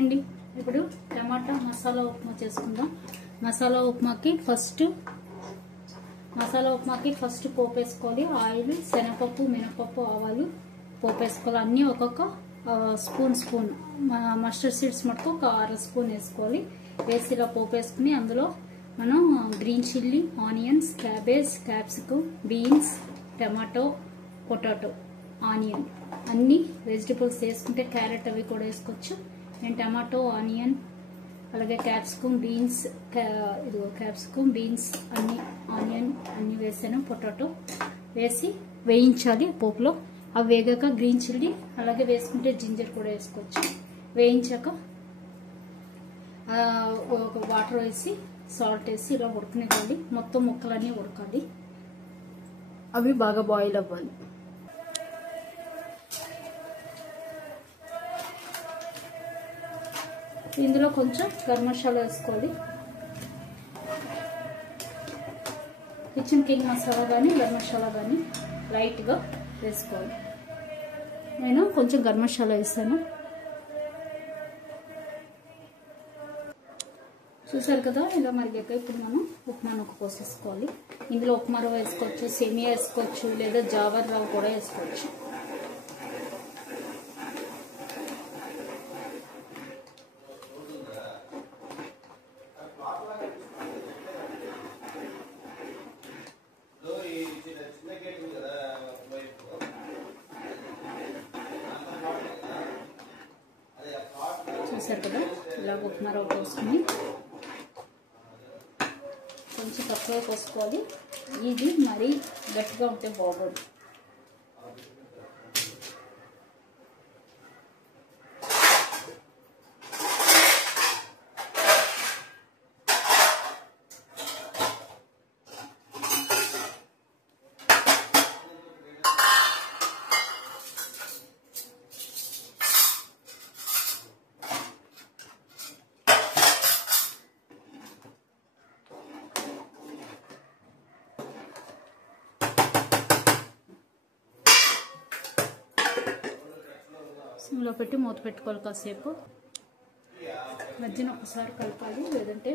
అండి ఇప్పుడు టమాటా మసాలా ఉప్మా చేసుకుందాం. మసాలా ఉప్మాకి ఫస్ట్ పోపు వేసుకోవాలి. ఆయిల్, శనగపప్పు, మినపప్పు, ఆవాలు పోపు వేసుకోవాలి. అన్నీ ఒక్కొక్క స్పూన్ మస్టర్డ్ సీడ్స్ మటుకు ఒక 1/2 స్పూన్ వేసుకోవాలి. వేసి ఇలా పోపు వేసుకుని అందులో మనం green chilli, onions, cabbage, capsicum, beans, tomato, potato, onion అన్ని వెజిటబుల్స్ వేసుకుంటే క్యారెట్ అవి కూడా వేసుకోవచ్చు. నేను టమాటో, ఆనియన్ అలాగే క్యాప్సికమ్, బీన్స్ ఆనియన్ అన్ని వేసాను. పొటాటో వేసి వేయించాలి పోపులో. అవి వేగాక గ్రీన్ చిల్లీ అలాగే వేసుకుంటే జింజర్ కూడా వేసుకోవచ్చు. వేయించాక వాటర్ వేసి సాల్ట్ వేసి ఇలా ఉడకనివ్వాలి. మొత్తం ముక్కలన్నీ ఉడకాలి. అవి బాగా బాయిల్ అవ్వాలి. ఇందులో కొంచెం గరం మసాలా వేసుకోవాలి. కిచెన్ కింగ్ మసాలా కానీ గరం మసాలా కానీ లైట్గా వేసుకోవాలి. నేను కొంచెం గరం మసాలా వేసాను. చూసారు కదా ఇలా మరిగాక ఇప్పుడు మనం ఉప్మా నూక పోసేసుకోవాలి. ఇందులో ఉప్మా రవ్వ వేసుకోవచ్చు, సేమియా వేసుకోవచ్చు, లేదా జావర్ రవ్వ కూడా వేసుకోవచ్చు. చూసారు కదా ఇలా ఉప్మా రవ్వ పోసుకుని కొంచెం తక్కువ పోసుకోవాలి. ఇది మరీ గట్టిగా ఉంటే బాగోదు. సిమ్లో పెట్టి మూత పెట్టుకోవాలి. కాసేపు మధ్యన ఒకసారి కలపాలి, లేదంటే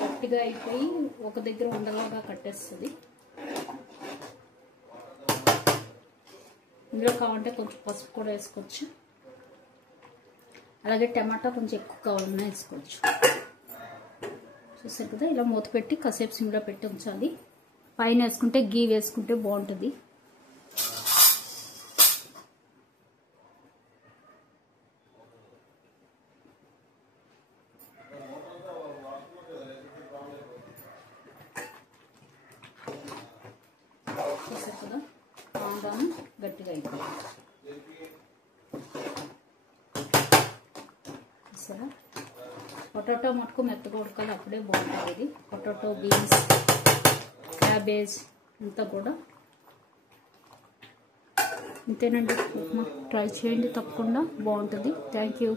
గట్టిగా అయిపోయి ఒక దగ్గర ఉండలాగా కట్టేస్తుంది. ఇందులో కావాలంటే కొంచెం పసుపు కూడా వేసుకోవచ్చు. అలాగే టమాటా కొంచెం ఎక్కువ కావాలన్నా వేసుకోవచ్చు. చూసారు కదా ఇలా మూత పెట్టి కాసేపు సిమ్లో పెట్టి ఉంచాలి. పైన వేసుకుంటే గీ వేసుకుంటే బాగుంటుంది. చూసారు కదా ఆందాను గట్టిగా అయిపోయింది. చూసారా పొటాటో మటుకు మెత్తగా ఉడకాలి, అప్పుడే బాగుంటుంది. ఇది పొటాటో, బీన్స్, క్యాబేజ్ అంతా కూడా ఇంతేనండి. ఉప్మా ట్రై చేయండి తప్పకుండా, బాగుంటుంది. Thank you.